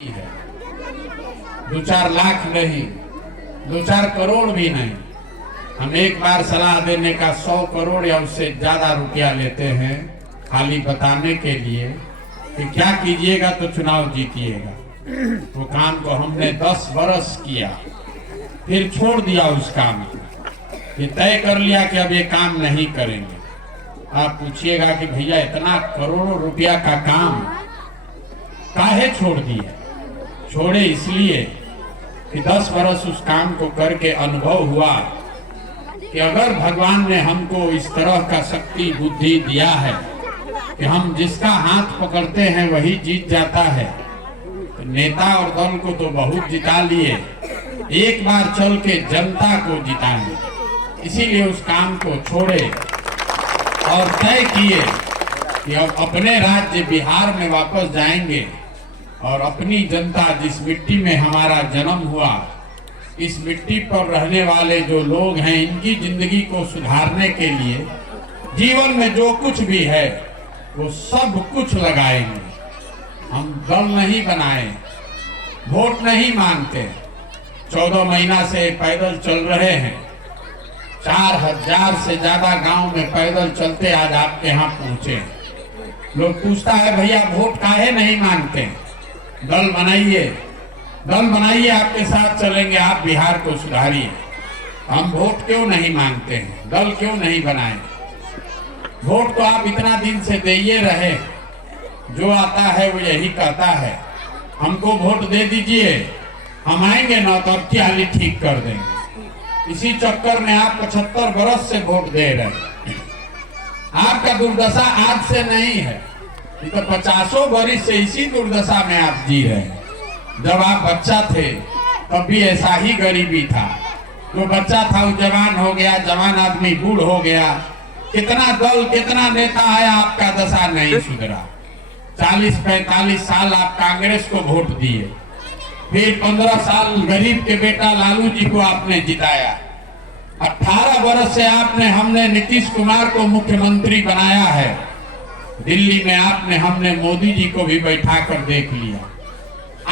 है। 2-4 लाख नहीं, 2-4 करोड़ भी नहीं। हम एक बार सलाह देने का 100 करोड़ या उससे ज्यादा रुपया लेते हैं, खाली बताने के लिए कि क्या कीजिएगा तो चुनाव जीतिएगा। वो काम को हमने 10 बरस किया, फिर छोड़ दिया उस काम को। ये तय कर लिया कि अब ये काम नहीं करेंगे। आप पूछिएगा कि भैया इतना करोड़ों रुपया का काम काहे छोड़ दिए? छोड़े इसलिए कि 10 बरस उस काम को करके अनुभव हुआ कि अगर भगवान ने हमको इस तरह का शक्ति बुद्धि दिया है कि हम जिसका हाथ पकड़ते हैं वही जीत जाता है, तो नेता और दल को तो बहुत जिता लिए, एक बार चल के जनता को जिताएं। इसीलिए उस काम को छोड़े और तय किए कि अब अपने राज्य बिहार में वापस जाएंगे और अपनी जनता, जिस मिट्टी में हमारा जन्म हुआ, इस मिट्टी पर रहने वाले जो लोग हैं, इनकी जिंदगी को सुधारने के लिए जीवन में जो कुछ भी है वो सब कुछ लगाएंगे। हम दल नहीं बनाए, वोट नहीं मांगते। 14 महीना से पैदल चल रहे हैं। 4000 से ज्यादा गांव में पैदल चलते आज आपके यहाँ पहुंचे। लोग पूछता है भैया वोट काहे नहीं मांगते? दल बनाइए, दल बनाइए, आपके साथ चलेंगे, आप बिहार को सुधारिए। हम वोट क्यों नहीं मांगते हैं? दल क्यों नहीं बनाए? वोट तो आप इतना दिन से देइए रहे, जो आता है वो यही कहता है हमको वोट दे दीजिए, हम आएंगे ना तो अब क्या ठीक कर देंगे। इसी चक्कर में आप 75 बरस से वोट दे रहे। आपका दुर्दशा आज से नहीं है, ये तो 50 बरस से इसी दुर्दशा में आप जी रहे हैं। जब आप बच्चा थे तब भी ऐसा ही गरीबी था। जो बच्चा था वो जवान हो गया, जवान आदमी बूढ़ हो गया। कितना दल, कितना नेता आया, आपका दशा नहीं सुधरा। 40-45 साल आप कांग्रेस को वोट दिए, फिर 15 साल गरीब के बेटा लालू जी को आपने जिताया। 18 वर्ष से हमने नीतीश कुमार को मुख्यमंत्री बनाया है। दिल्ली में हमने मोदी जी को भी बैठा कर देख लिया।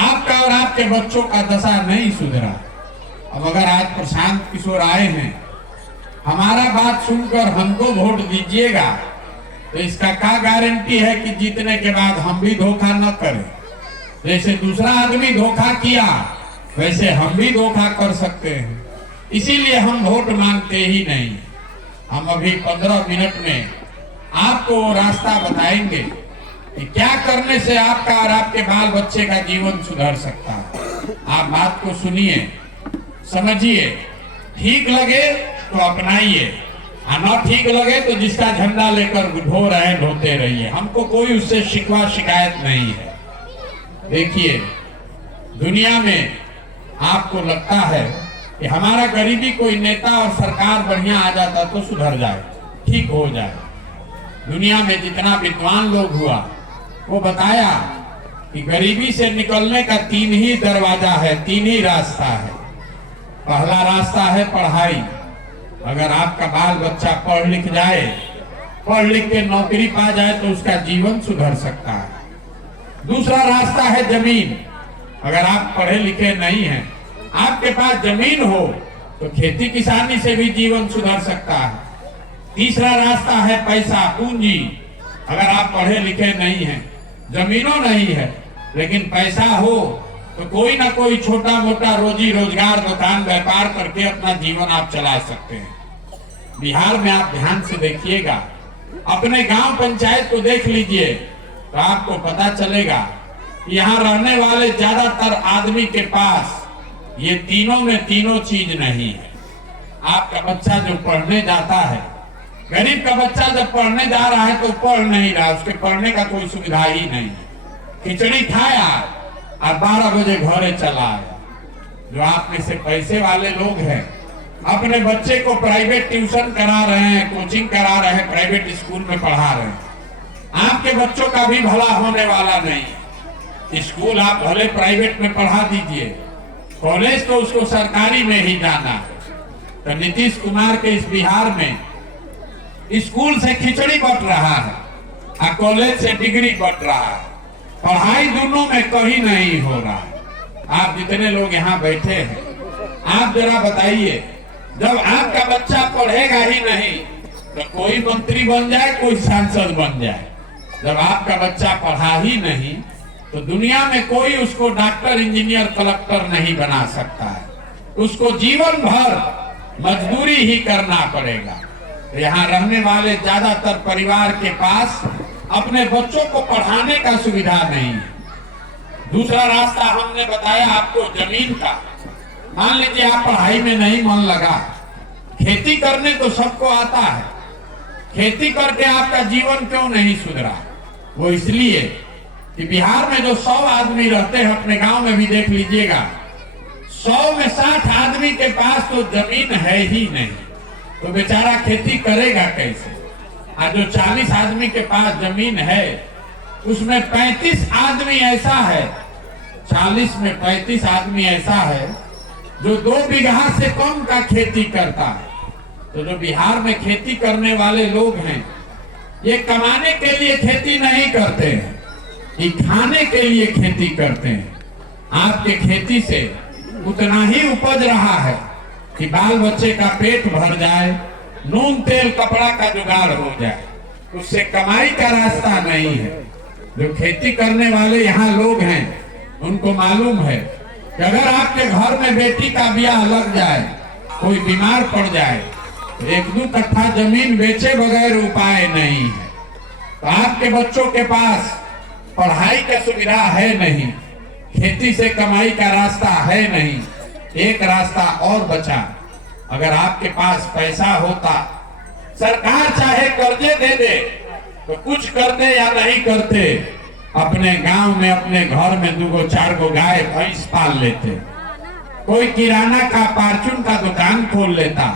आपका और आपके बच्चों का दशा नहीं सुधरा। अब अगर आज प्रशांत किशोर आए हैं, हमारा बात सुनकर हमको वोट दीजिएगा, तो इसका क्या गारंटी है कि जीतने के बाद हम भी धोखा न करें? जैसे दूसरा आदमी धोखा किया वैसे हम भी धोखा कर सकते हैं। इसीलिए हम वोट मांगते ही नहीं। हम अभी 15 मिनट में आपको रास्ता बताएंगे कि क्या करने से आपका और आपके बाल बच्चे का जीवन सुधर सकता है। आप बात को सुनिए, समझिए, ठीक लगे तो अपनाइए, न ठीक लगे तो जिसका झंडा लेकर ढो रहे ढोते रहिए। हमको कोई उससे शिकवा शिकायत नहीं है। देखिए, दुनिया में आपको लगता है कि हमारा गरीबी कोई नेता और सरकार बढ़िया आ जाता तो सुधर जाए, ठीक हो जाए। दुनिया में जितना विद्वान लोग हुआ वो बताया कि गरीबी से निकलने का 3 ही दरवाजा है, 3 ही रास्ता है। पहला रास्ता है पढ़ाई। अगर आपका बाल बच्चा पढ़ लिख जाए, पढ़ लिख के नौकरी पा जाए तो उसका जीवन सुधर सकता है। दूसरा रास्ता है जमीन। अगर आप पढ़े लिखे नहीं हैं, आपके पास जमीन हो तो खेती किसानी से भी जीवन सुधर सकता है। तीसरा रास्ता है पैसा, पूंजी। अगर आप पढ़े लिखे नहीं हैं, जमीनों नहीं है, लेकिन पैसा हो तो कोई ना कोई छोटा मोटा रोजी रोजगार, दुकान व्यापार करके अपना जीवन आप चला सकते हैं। बिहार में आप ध्यान से देखिएगा, अपने गांव पंचायत को देख लीजिए तो आपको पता चलेगा यहाँ रहने वाले ज्यादातर आदमी के पास ये तीनों में तीनों चीज नहीं है। आपका बच्चा जो पढ़ने जाता है, गरीब का बच्चा जब पढ़ने जा रहा है तो पढ़ नहीं रहा, उसके पढ़ने का कोई सुविधा ही नहीं है। खिचड़ी खाया और 12 बजे घरे चला आया। जो आप में से पैसे वाले लोग हैं, अपने बच्चे को प्राइवेट ट्यूशन करा रहे हैं, कोचिंग करा रहे हैं, प्राइवेट स्कूल में पढ़ा रहे हैं। आपके बच्चों का भी भला होने वाला नहीं। स्कूल आप भले प्राइवेट में पढ़ा दीजिए, कॉलेज तो उसको सरकारी में ही जाना है। तो नीतीश कुमार के इस बिहार में स्कूल से खिचड़ी बट रहा है और कॉलेज से डिग्री बट रहा है। पढ़ाई दोनों में कहीं नहीं हो रहा है। आप जितने लोग यहाँ बैठे हैं, आप जरा बताइए, जब आपका बच्चा पढ़ेगा ही नहीं तो कोई मंत्री बन जाए, कोई सांसद बन जाए। जब आपका बच्चा पढ़ा ही नहीं तो दुनिया में कोई उसको डॉक्टर, इंजीनियर, कलेक्टर नहीं बना सकता है। उसको जीवन भर मजदूरी ही करना पड़ेगा। यहाँ रहने वाले ज्यादातर परिवार के पास अपने बच्चों को पढ़ाने का सुविधा नहीं है। दूसरा रास्ता हमने बताया आपको जमीन का। मान लीजिए आप पढ़ाई में नहीं मन लगा, खेती करने तो सबको आता है, खेती करके आपका जीवन क्यों नहीं सुधरा? वो इसलिए कि बिहार में जो 100 आदमी रहते हैं, अपने गांव में भी देख लीजिएगा, 100 में 60 आदमी के पास तो जमीन है ही नहीं, तो बेचारा खेती करेगा कैसे? आज जो 40 आदमी के पास जमीन है उसमें 35 आदमी ऐसा है, 40 में 35 आदमी ऐसा है जो 2 बीघा से कम का खेती करता है। तो जो बिहार में खेती करने वाले लोग हैं, ये कमाने के लिए खेती नहीं करते हैं, ये खाने के लिए खेती करते हैं। आपके खेती से उतना ही उपज रहा है कि बाल बच्चे का पेट भर जाए, नून तेल कपड़ा का जुगाड़ हो जाए, उससे कमाई का रास्ता नहीं है। जो खेती करने वाले यहाँ लोग हैं उनको मालूम है कि अगर आपके घर में बेटी का ब्याह लग जाए, कोई बीमार पड़ जाए, तो 1-2 कट्ठा जमीन बेचे बगैर उपाय नहीं है। तो आपके बच्चों के पास पढ़ाई का सुविधा है नहीं, खेती से कमाई का रास्ता है नहीं। एक रास्ता और बचा, अगर आपके पास पैसा होता, सरकार चाहे कर्जे दे दे तो कुछ करते या नहीं करते, अपने गांव में अपने घर में 2-4 गाय भैंस पाल लेते, कोई किराना का, फार्चून का दुकान खोल लेता,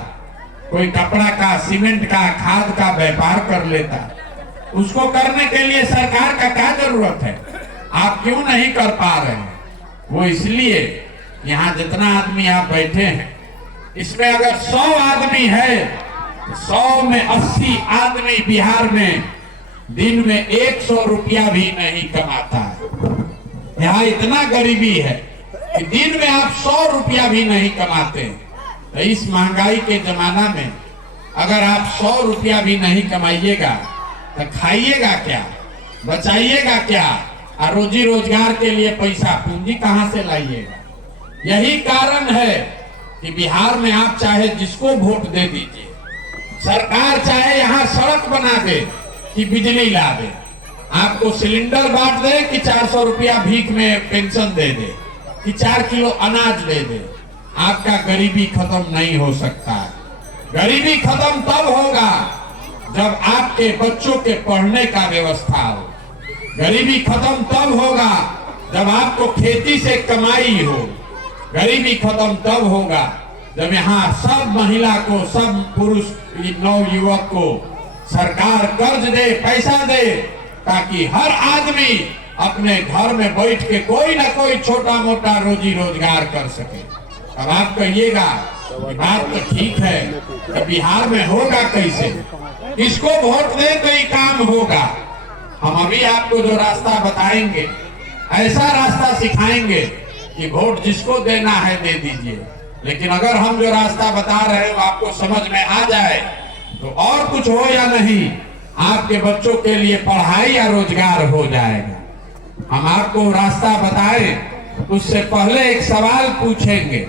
कोई कपड़ा का, सीमेंट का, खाद का व्यापार कर लेता। उसको करने के लिए सरकार का क्या जरूरत है? आप क्यों नहीं कर पा रहे हैं? वो इसलिए यहाँ जितना आदमी आप बैठे हैं, इसमें अगर 100 आदमी है, 100 में 80 आदमी बिहार में दिन में 100 रुपया भी नहीं कमाता है। यहाँ इतना गरीबी है कि दिन में आप 100 रुपया भी नहीं कमाते। तो इस महंगाई के जमाना में अगर आप 100 रुपया भी नहीं कमाइएगा तो खाइएगा क्या, बचाइएगा क्या, और रोजी रोजगार के लिए पैसा पूंजी कहां से लाइएगा? यही कारण है कि बिहार में आप चाहे जिसको वोट दे दीजिए, सरकार चाहे यहाँ सड़क बना दे कि बिजली ला दे, आपको सिलेंडर बांट दे कि 400 रुपया भीख में पेंशन दे दे कि 4 किलो अनाज दे दे, आपका गरीबी खत्म नहीं हो सकता है। गरीबी खत्म तब होगा जब आपके बच्चों के पढ़ने का व्यवस्था हो। गरीबी खत्म तब होगा जब आपको खेती से कमाई हो। गरीबी खत्म तब होगा जब यहाँ सब महिला को, सब पुरुष, नवयुवक को सरकार कर्ज दे, पैसा दे, ताकि हर आदमी अपने घर में बैठ के कोई ना कोई छोटा मोटा रोजी रोजगार कर सके। अब आप कहिएगा बात तो ठीक है, तो बिहार में होगा कैसे? किसको वोट दे तो ये काम होगा। हम अभी आपको जो रास्ता बताएंगे, ऐसा रास्ता सिखाएंगे कि वोट जिसको देना है दे दीजिए। लेकिन अगर हम जो रास्ता बता रहे हैं वो आपको समझ में आ जाए तो और कुछ हो या नहीं, आपके बच्चों के लिए पढ़ाई या रोजगार हो जाएगा। हम आपको रास्ता बताएं, उससे पहले एक सवाल पूछेंगे,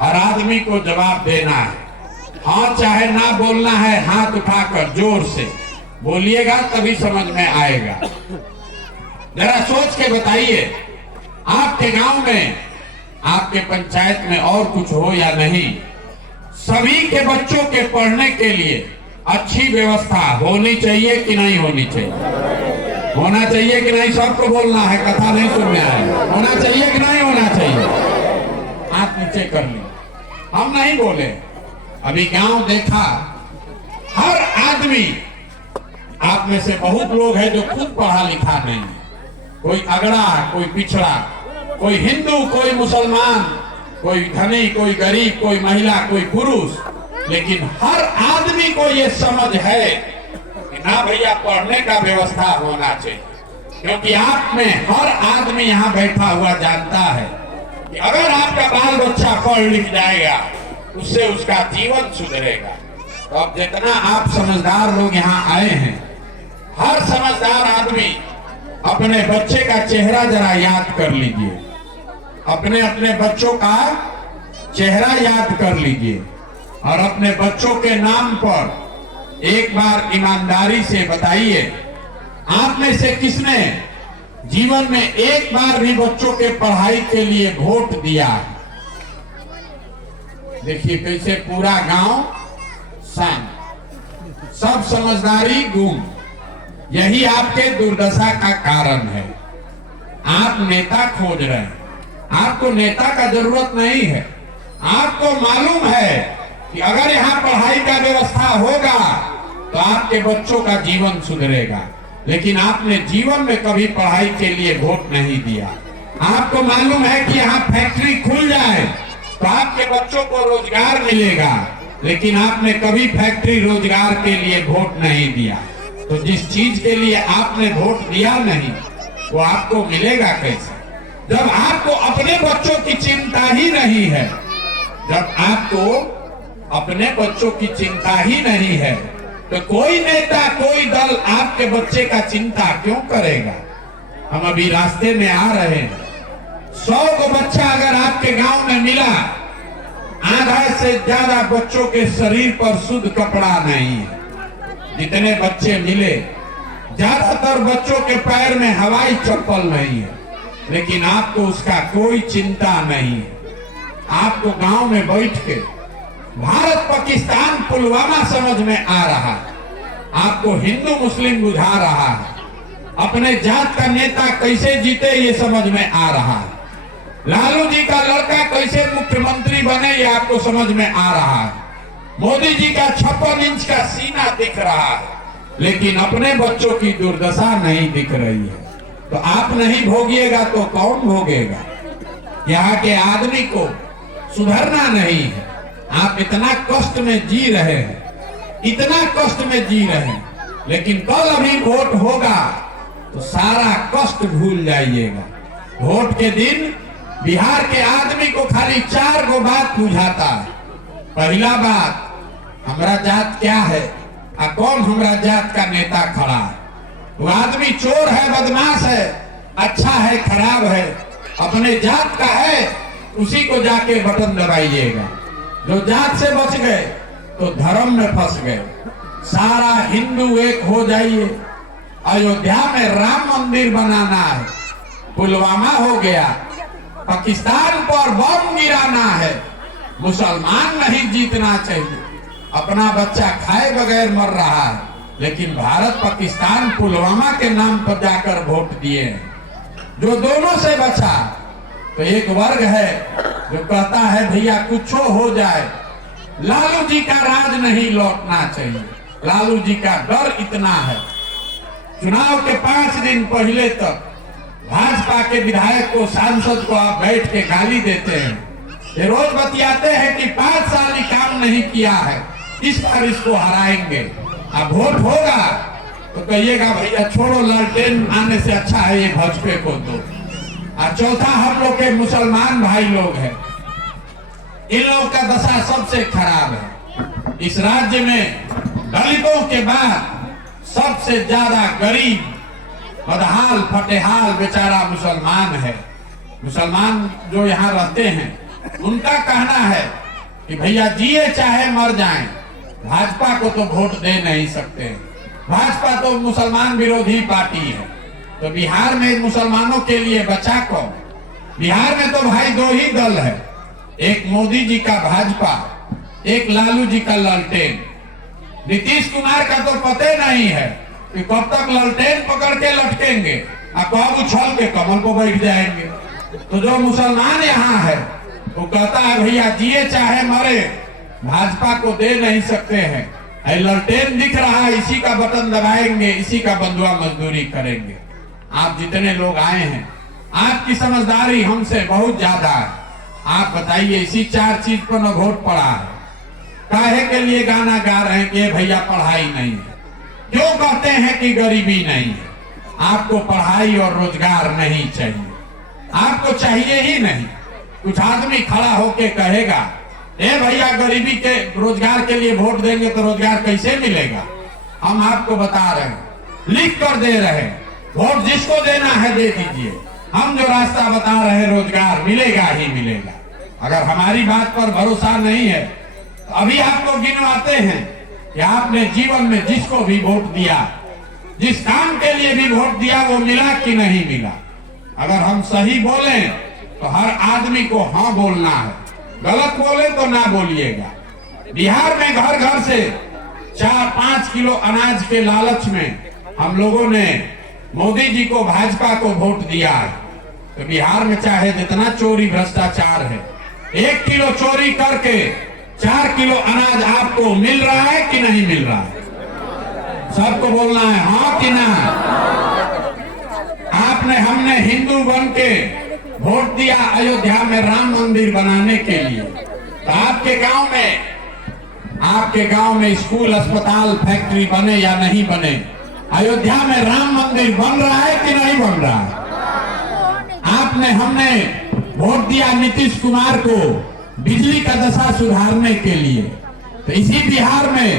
हर आदमी को जवाब देना है। हाँ चाहे ना बोलना है, हाथ उठाकर जोर से बोलिएगा तभी समझ में आएगा। जरा सोच के बताइए, आपके गांव में, आपके पंचायत में और कुछ हो या नहीं, सभी के बच्चों के पढ़ने के लिए अच्छी व्यवस्था होनी चाहिए कि नहीं होनी चाहिए? होना चाहिए कि नहीं? सबको बोलना है, कथा नहीं सुनने आए। होना चाहिए कि नहीं होना चाहिए? हाथ नीचे कर ली, हम नहीं बोले। अभी गांव देखा, हर आदमी, आप में से बहुत लोग हैं जो खुद पढ़ा लिखा नहीं है, कोई अगड़ा, कोई पिछड़ा, कोई हिंदू, कोई मुसलमान, कोई धनी, कोई गरीब, कोई महिला, कोई पुरुष, लेकिन हर आदमी को ये समझ है कि ना भैया पढ़ने का व्यवस्था होना चाहिए। क्योंकि आप में हर आदमी यहाँ बैठा हुआ जानता है कि अगर आपका बाल बच्चा पढ़ लिख जाएगा उससे उसका जीवन सुधरेगा। तो अब जितना आप समझदार लोग यहाँ आए हैं, हर समझदार आदमी अपने बच्चे का चेहरा जरा याद कर लीजिए, अपने अपने बच्चों का चेहरा याद कर लीजिए और अपने बच्चों के नाम पर एक बार ईमानदारी से बताइए, आप में से किसने जीवन में एक बार भी बच्चों के पढ़ाई के लिए वोट दिया? देखिए कैसे पूरा गांव शांत, सब समझदारी गुम। यही आपके दुर्दशा का कारण है। आप नेता खोज रहे हैं, आपको नेता का जरूरत नहीं है। आपको मालूम है कि अगर यहाँ पढ़ाई का व्यवस्था होगा तो आपके बच्चों का जीवन सुधरेगा, लेकिन आपने जीवन में कभी पढ़ाई के लिए वोट नहीं दिया। आपको मालूम है कि यहाँ फैक्ट्री खुल जाए तो आपके बच्चों को रोजगार मिलेगा, लेकिन आपने कभी फैक्ट्री रोजगार के लिए वोट नहीं दिया। तो जिस चीज के लिए आपने वोट दिया नहीं वो आपको मिलेगा कैसे? जब आपको अपने बच्चों की चिंता ही नहीं है, जब आपको अपने बच्चों की चिंता ही नहीं है तो कोई नेता कोई दल आपके बच्चे का चिंता क्यों करेगा? हम अभी रास्ते में आ रहे हैं, 100 को बच्चा अगर आपके गांव में मिला, आधा से ज्यादा बच्चों के शरीर पर शुद्ध कपड़ा नहीं है। जितने बच्चे मिले ज्यादातर बच्चों के पैर में हवाई चप्पल नहीं है, लेकिन आपको उसका कोई चिंता नहीं है। आपको गांव में बैठ के भारत पाकिस्तान पुलवामा समझ में आ रहा है, आपको हिंदू मुस्लिम बुझा रहा है, अपने जात का नेता कैसे जीते ये समझ में आ रहा है, लालू जी का लड़का कैसे मुख्यमंत्री बने ये आपको समझ में आ रहा है, मोदी जी का 56 इंच का सीना दिख रहा है, लेकिन अपने बच्चों की दुर्दशा नहीं दिख रही है। तो आप नहीं भोगिएगा तो कौन भोगेगा? यहाँ के आदमी को सुधरना नहीं है। आप इतना कष्ट में जी रहे हैं, इतना कष्ट में जी रहे हैं, लेकिन कल अभी वोट होगा तो सारा कष्ट भूल जाइएगा। वोट के दिन बिहार के आदमी को खाली 4 गो बात बुझाता है। पहला बात, हमारा जात क्या है, कौन हमारा जात का नेता खड़ा है? वो आदमी चोर है, बदमाश है, अच्छा है, खराब है, अपने जात का है उसी को जाके बटन दबाइएगा। जो जात से बच गए तो धर्म में फंस गए। सारा हिंदू एक हो जाइए। अयोध्या में राम मंदिर बनाना है, पुलवामा हो गया, पाकिस्तान पर बम गिराना है, मुसलमान नहीं जीतना चाहिए। अपना बच्चा खाए बगैर मर रहा है, लेकिन भारत पाकिस्तान पुलवामा के नाम पर जाकर वोट दिए हैं। जो दोनों से बचा तो एक वर्ग है जो कहता है भैया कुछ हो जाए, लालू जी का राज नहीं लौटना चाहिए। लालू जी का डर इतना है, चुनाव के 5 दिन पहले तक भाजपा के विधायक को, सांसद को आप बैठ के गाली देते हैं। ये रोज बतियाते हैं कि 5 साल ही काम नहीं किया है, इस बार इसको हराएंगे। अब वोट होगा तो कहिएगा भैया छोड़ो, लालटेन आने से अच्छा है ये भाजपा को दो। और चौथा, हम लोग के मुसलमान भाई लोग हैं, इन लोग का दशा सबसे खराब है। इस राज्य में दलितों के बाद सबसे ज्यादा गरीब, बदहाल, फटेहाल बेचारा मुसलमान है। मुसलमान जो यहाँ रहते हैं उनका कहना है कि भैया जिए चाहे मर जाएं, भाजपा को तो वोट दे नहीं सकते। भाजपा तो मुसलमान विरोधी पार्टी है। तो बिहार में मुसलमानों के लिए बचा कौन? बिहार में तो भाई 2 ही दल है, एक मोदी जी का भाजपा, एक लालू जी का लालटेन। नीतीश कुमार का तो पता नहीं है कि कब तक लालटेन पकड़ के लटकेंगे और कब उछल के कमल को बैठ जाएंगे। तो जो मुसलमान यहाँ है वो कहता है भैया जिए चाहे मरे, भाजपा को दे नहीं सकते हैं। लालटेन दिख रहा है, इसी का बटन दबाएंगे, इसी का बंधुआ मजदूरी करेंगे। आप जितने लोग आए हैं, आपकी समझदारी हमसे बहुत ज्यादा है। आप बताइए, इसी 4 चीज पर न वोट पड़ा है। काहे के लिए गाना गा रहे हैं कि भैया पढ़ाई नहीं है? क्यों कहते हैं कि गरीबी नहीं है? आपको पढ़ाई और रोजगार नहीं चाहिए, आपको चाहिए ही नहीं। कुछ आदमी खड़ा होके कहेगा ए भैया गरीबी के रोजगार के लिए वोट देंगे तो रोजगार कैसे मिलेगा। हम आपको बता रहे हैं, लिख कर दे रहे हैं, वोट जिसको देना है दे दीजिए। हम जो रास्ता बता रहे हैं रोजगार मिलेगा ही मिलेगा। अगर हमारी बात पर भरोसा नहीं है तो अभी आपको गिनवाते हैं कि आपने जीवन में जिसको भी वोट दिया, जिस काम के लिए भी वोट दिया, वो मिला कि नहीं मिला। अगर हम सही बोले तो हर आदमी को हाँ बोलना है, गलत बोले तो ना बोलिएगा। बिहार में घर घर से 4-5 किलो अनाज के लालच में हम लोगों ने मोदी जी को, भाजपा को वोट दिया है। तो बिहार में चाहे जितना चोरी भ्रष्टाचार है, 1 किलो चोरी करके 4 किलो अनाज आपको मिल रहा है कि नहीं मिल रहा है? सबको बोलना है हाँ कि ना। हमने हिंदू बन के वोट दिया अयोध्या में राम मंदिर बनाने के लिए। तो आपके गांव में स्कूल, अस्पताल, फैक्ट्री बने या नहीं बने, अयोध्या में राम मंदिर बन रहा है कि नहीं बन रहा है? हमने वोट दिया नीतीश कुमार को बिजली का दशा सुधारने के लिए। तो इसी बिहार में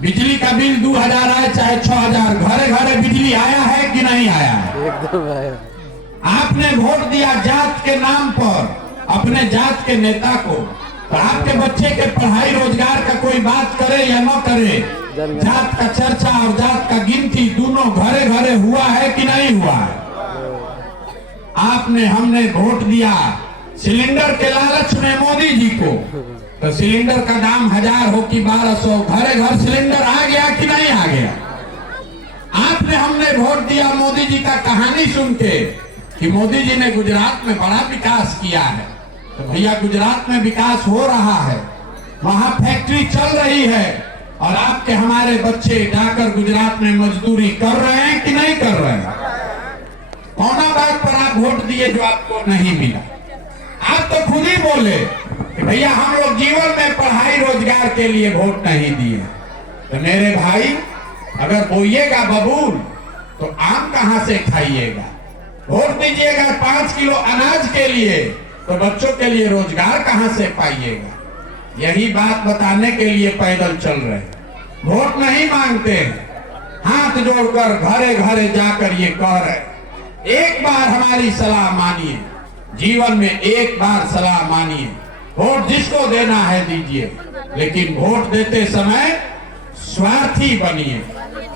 बिजली का बिल 2000 आए चाहे 6000, घरे घरे बिजली आया है कि नहीं आया? एकदम आया। आपने वोट दिया जात के नाम पर अपने जात के नेता को। तो आपके बच्चे के पढ़ाई रोजगार का कोई बात करे या न करे, जात का चर्चा और जात का गिनती दोनों घरे घरे हुआ है कि नहीं हुआ है? हमने वोट दिया सिलेंडर के लालच में मोदी जी को। तो सिलेंडर का दाम 1000 हो कि 1200, घरे घर सिलेंडर आ गया कि नहीं आ गया? हमने वोट दिया मोदी जी का कहानी सुन के कि मोदी जी ने गुजरात में बड़ा विकास किया है। तो भैया गुजरात में विकास हो रहा है, वहां फैक्ट्री चल रही है, और आपके हमारे बच्चे जाकर गुजरात में मजदूरी कर रहे हैं कि नहीं कर रहे हैं? कौन बात पर आप वोट दिए जो आपको नहीं मिला? आप तो खुद ही बोले कि भैया हम लोग जीवन में पढ़ाई रोजगार के लिए वोट नहीं दिए। तो मेरे भाई, अगर बोइएगा बबूल तो आम कहां से खाइएगा? वोट दीजिएगा 5 किलो अनाज के लिए तो बच्चों के लिए रोजगार कहां से पाइएगा? यही बात बताने के लिए पैदल चल रहे हैं, वोट नहीं मांगते हैं, हाथ जोड़कर घरे घरे जाकर ये कह रहे, एक बार हमारी सलाह मानिए, जीवन में एक बार सलाह मानिए, वोट जिसको देना है दीजिए, लेकिन वोट देते समय स्वार्थी बनिए,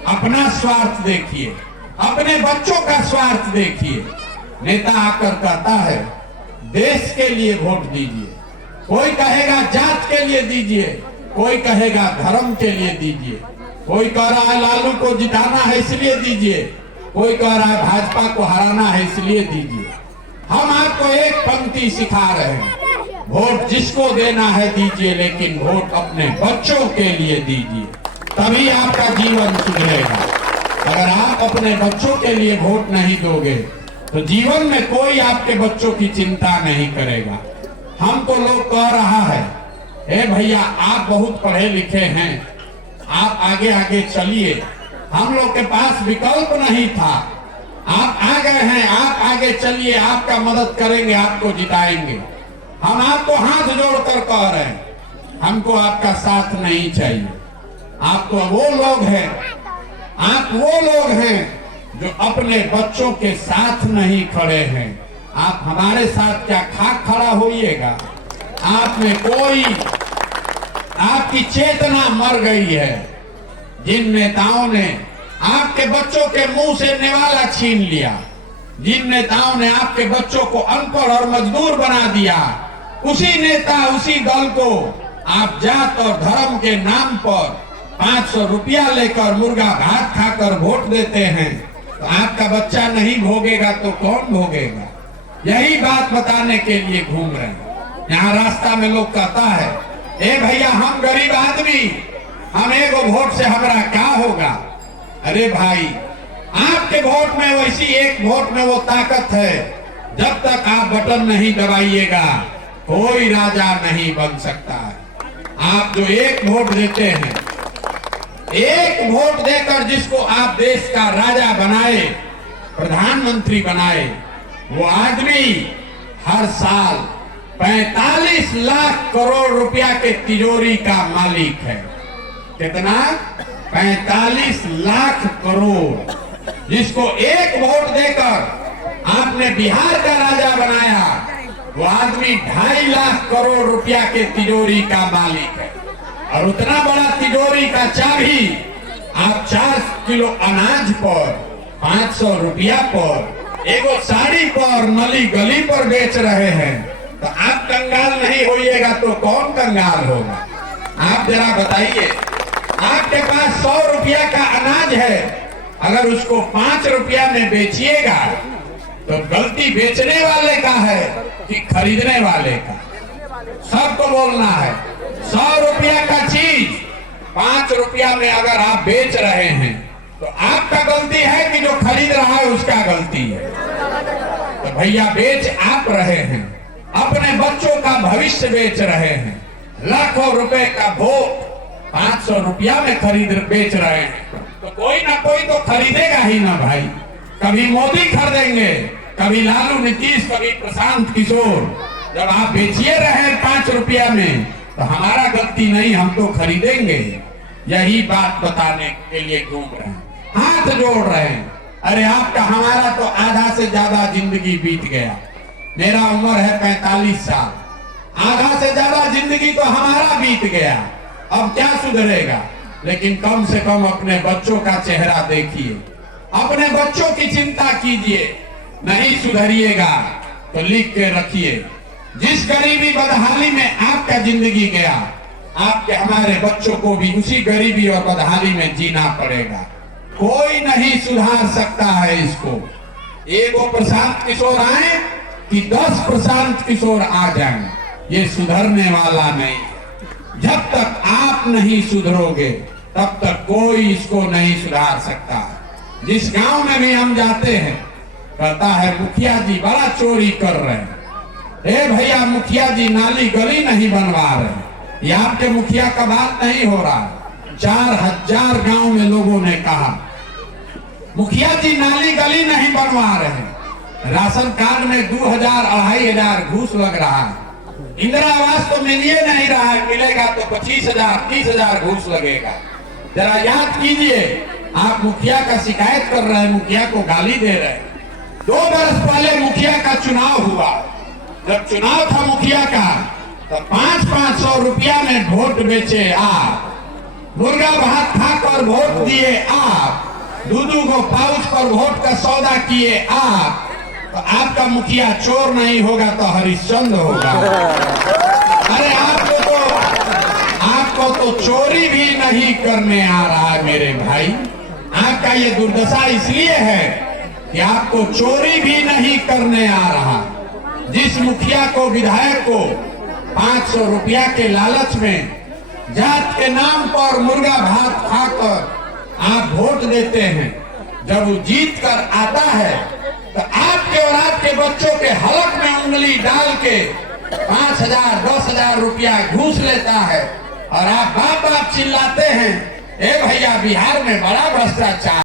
अपना स्वार्थ देखिए, अपने बच्चों का स्वार्थ देखिए। नेता आकर कहता है देश के लिए वोट दीजिए, कोई कहेगा जात के लिए दीजिए, कोई कहेगा धर्म के लिए दीजिए, कोई कह रहा है लालू को जिताना है इसलिए दीजिए, कोई कह रहा है भाजपा को हराना है इसलिए दीजिए। हम आपको एक पंक्ति सिखा रहे हैं, वोट जिसको देना है दीजिए, लेकिन वोट अपने बच्चों के लिए दीजिए, तभी आपका जीवन सुधरेगा। अगर आप अपने बच्चों के लिए वोट नहीं दोगे तो जीवन में कोई आपके बच्चों की चिंता नहीं करेगा। हमको लोग कह रहा है ए भैया आप बहुत पढ़े लिखे हैं, आप आगे आगे चलिए, हम लोग के पास विकल्प नहीं था, आप आ गए हैं, आप आगे चलिए, आपका मदद करेंगे, आपको जिताएंगे। हम आपको हाथ जोड़कर कह रहे हैं हमको आपका साथ नहीं चाहिए। आप तो वो लोग हैं, आप वो लोग हैं जो अपने बच्चों के साथ नहीं खड़े हैं। आप हमारे साथ क्या खाक खड़ा होइएगा? आप में कोई, आपकी चेतना मर गई है। जिन नेताओं ने आपके बच्चों के मुंह से निवाला छीन लिया, जिन नेताओं ने आपके बच्चों को अनपढ़ और मजदूर बना दिया, उसी नेता, उसी दल को आप जात और धर्म के नाम पर 500 रुपया लेकर मुर्गा भात खाकर वोट देते हैं। तो आपका बच्चा नहीं भोगेगा तो कौन भोगेगा? यही बात बताने के लिए घूम रहे हैं। यहाँ रास्ता में लोग कहता है ए भैया हम गरीब आदमी, हम एगो वोट से हमारा क्या होगा? अरे भाई, आपके वोट में वैसी एक वोट में वो ताकत है, जब तक आप बटन नहीं दबाइएगा कोई राजा नहीं बन सकता है। आप जो एक वोट देते हैं, एक वोट देकर जिसको आप देश का राजा बनाए, प्रधानमंत्री बनाए, वो आदमी हर साल 45 लाख करोड़ रुपया के तिजोरी का मालिक है। कितना? 45 लाख करोड़, जिसको एक वोट देकर आपने बिहार का राजा बनाया, वो आदमी 2.5 लाख करोड़ रुपया के तिजोरी का मालिक है। और उतना बड़ा तिजोरी का चाबी आप 4 किलो अनाज पर, 500 रुपया पर, एगो साड़ी पर, नली गली पर बेच रहे हैं, तो आप कंगाल नहीं होइएगा तो कौन कंगाल होगा? आप जरा बताइए, आपके पास 100 रुपया का अनाज है, अगर उसको 5 रुपया में बेचिएगा तो गलती बेचने वाले का है कि खरीदने वाले का? सबको बोलना है। 100 रुपया का चीज 5 रुपया में अगर आप बेच रहे हैं तो आपका गलती है कि जो खरीद रहा है उसका गलती है? तो भैया बेच आप रहे हैं, अपने बच्चों का भविष्य बेच रहे हैं। लाखों रुपए का वोट 500 रुपया में खरीद बेच रहे हैं, तो कोई ना कोई तो खरीदेगा ही ना भाई। कभी मोदी खरीदेंगे, कभी लालू, नीतीश, कभी प्रशांत किशोर। जब आप बेचिए रहे 5 रुपया में तो हमारा गलती नहीं, हम तो खरीदेंगे। यही बात बताने के लिए घूम रहे हैं, हाथ जोड़ रहे हैं। अरे आपका, हमारा तो आधा से ज्यादा जिंदगी बीत गया। मेरा उम्र है 45 साल, आधा से ज्यादा जिंदगी तो हमारा बीत गया। अब क्या सुधरेगा? लेकिन कम से कम अपने बच्चों का चेहरा देखिए, अपने बच्चों की चिंता कीजिए। नहीं सुधरिएगा तो लिख के रखिए, जिस गरीबी बदहाली में आपका जिंदगी गया, आपके हमारे बच्चों को भी उसी गरीबी और बदहाली में जीना पड़ेगा। कोई नहीं सुधार सकता है इसको। एगो प्रशांत किशोर आए कि 10 प्रशांत किशोर आ जाएं, ये सुधरने वाला नहीं। जब तक आप नहीं सुधरोगे तब तक कोई इसको नहीं सुधार सकता। जिस गांव में भी हम जाते हैं, कहता है मुखिया जी बड़ा चोरी कर रहे हैं। ए भैया, मुखिया जी नाली गली नहीं बनवा रहे, ये आपके मुखिया का बात नहीं हो रहा। 4000 गांव में लोगों ने कहा मुखिया जी नाली गली नहीं बनवा रहे, राशन कार्ड में 2000, 2500 घूस लग रहा है, इंदिरा आवास तो मिलिए नहीं रहा है, मिलेगा तो 25,000, 30,000 घूस लगेगा। जरा याद कीजिए, आप मुखिया का शिकायत कर रहे हैं, मुखिया को गाली दे रहे हैं। 2 बरस पहले मुखिया का चुनाव हुआ, जब चुनाव था मुखिया का तो 500 रुपया में वोट बेचे आप, मुर्गा भात खाकर वोट दिए आप, 2 को पाउच पर वोट का सौदा किए आप, तो आपका मुखिया चोर नहीं होगा तो हरिश्चंद्र होगा। अरे आपको तो चोरी भी नहीं करने आ रहा है मेरे भाई। आपका ये दुर्दशा इसलिए है कि आपको चोरी भी नहीं करने आ रहा। जिस मुखिया को, विधायक को 500 रुपया के लालच में जात के नाम पर मुर्गा भात खाकर आप वोट देते हैं, जब वो जीत कर आता है तो आपके और आपके बच्चों के हलक में उंगली डाल के 5000, 10,000 रुपया घूस लेता है और आप बाप बाप चिल्लाते हैं, ए भैया बिहार में बड़ा भ्रष्टाचार।